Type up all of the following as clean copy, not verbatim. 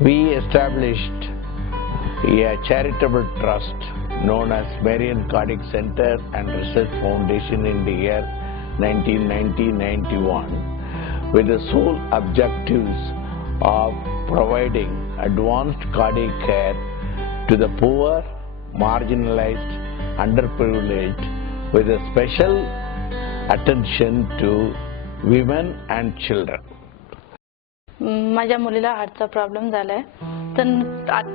We established a charitable trust known as Marian Cardiac Center and Research Foundation in the year 1990-91 with the sole objectives of providing advanced cardiac care to the poor, marginalized, underprivileged with a special attention to women and children. माझ्या मुलीला हार्टचा problem झालाय तर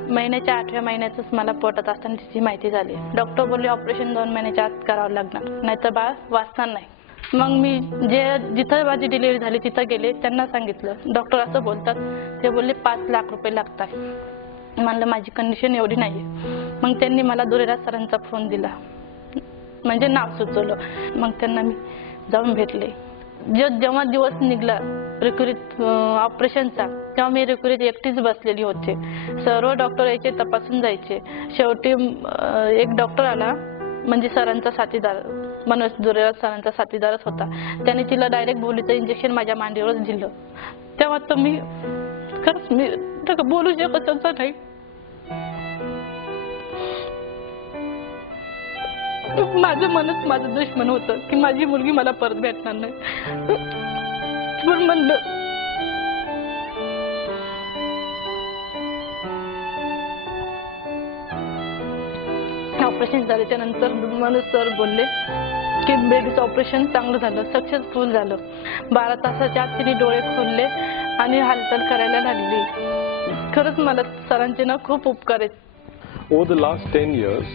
महिन्याच्या 8व्या महिन्यातच मला पोटात असताना तिची माहिती झाली. डॉक्टर बोलले ऑपरेशन 2 महिन्याच्या आत करावं लागणार नाहीतर बाळ वाचणार नाही. मग मी जिथं माझी डिलिव्हरी झाली तिथं गेले, त्यांना सांगितलं. डॉक्टर असं बोलतात, ते बोलले 5 लाख रुपये लागतात. म्हणलं माझी कंडिशन एवढी नाहीये. मग त्यांनी मला दुरेराज सरांचा फोन दिला, म्हणजे नाव सुचवलं. मग त्यांना मी जाऊन भेटले. जेव्हा दिवस निघला रिक्युरीत ऑपरेशनचा, तेव्हा मी रिक्युरीत एकटीच बसलेली होते. सर्व डॉक्टर यायचे, तपासून जायचे. शेवटी एक डॉक्टर आला, म्हणजे सरांचा साथीदार, मनोज दुरेराज सरांचा साथीदारच होता. त्याने तिला डायरेक्ट भोवलीचं इंजेक्शन माझ्या मांडीवरच दिलं. तेव्हा तर मी खरंच मी बोलू शकतच नाही. माझं मनच माझं दुश्मन होतं की माझी मुलगी मला परत भेटणार नाही. पण म्हणलं ऑपरेशन झाल्याच्या नंतर मनोज सर बोलले की बेबीचं ऑपरेशन चांगलं झालं, सक्सेसफुल झालं. 12 तासाच्या आत तिने डोळे खोलले आणि हालचाल करायला लागली. खरंच मला सरांचे ना खूप उपकार आहेत. Over the last 10 years,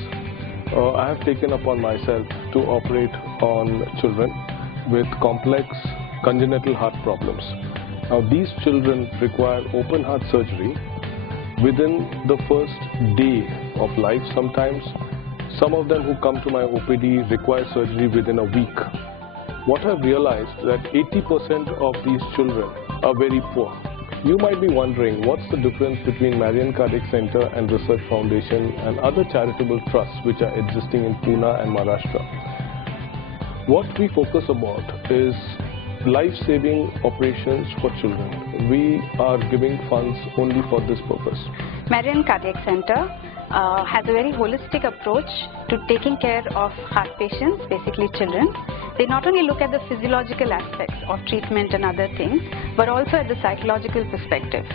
I have taken upon myself to operate on children with complex congenital heart problems. Now these children require open heart surgery within the first day of life. Sometimes some of them who come to my OPD require surgery within a week. What I've realized that 80% of these children are very poor. You might be wondering what's the difference between Marian Cardiac Center and Research Foundation and other charitable trusts which are existing in Pune and Maharashtra. What we focus about is life-saving operations for children. We are giving funds only for this purpose. Marian Cardiac Center has a very holistic approach to taking care of heart patients, basically children. They not only look at the physiological aspects of treatment and other things, but also at the psychological perspective.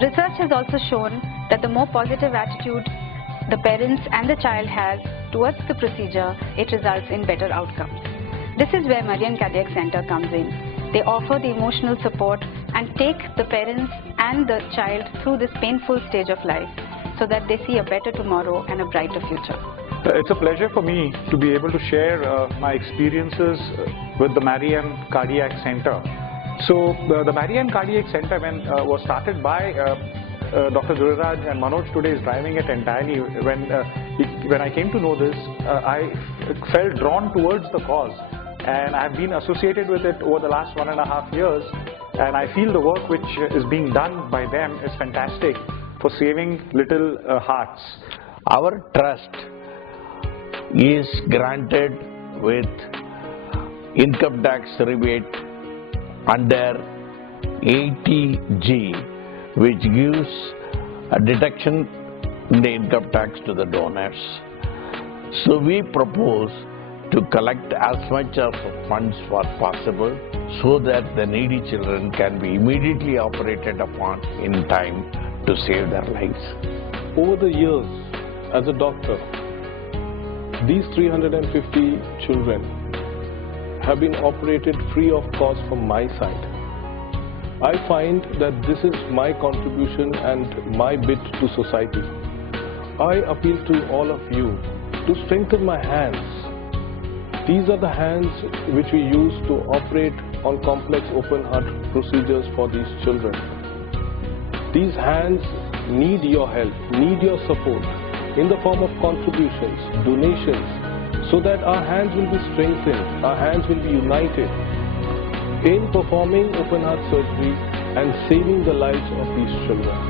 Research has also shown that the more positive attitude the parents and the child has towards the procedure, it results in better outcomes. This is where Marian Cardiac Center comes in. They offer the emotional support and take the parents and the child through this painful stage of life so that they see a better tomorrow and a brighter future. It's a pleasure for me to be able to share my experiences with the Marian Cardiac Center. So the Marian Cardiac Center was started by Dr. Duriraj, and Manoj today is driving it entirely. When I came to know this, I felt drawn towards the cause, and I have been associated with it over the last 1.5 years, and I feel the work which is being done by them is fantastic for saving little hearts. Our trust is granted with income tax rebate under 80G, which gives a deduction in the income tax to the donors. So we propose to collect as much of funds as possible so that the needy children can be immediately operated upon in time to save their lives. Over the years, as a doctor, these 350 children have been operated free of cost from my side. I find that this is my contribution and my bit to society. I appeal to all of you to strengthen my hands. These are the hands which we use to operate on complex open heart procedures for these children. These hands need your help, need your support in the form of contributions, donations, so that our hands will be strengthened, our hands will be united in performing open heart surgery and saving the lives of these children.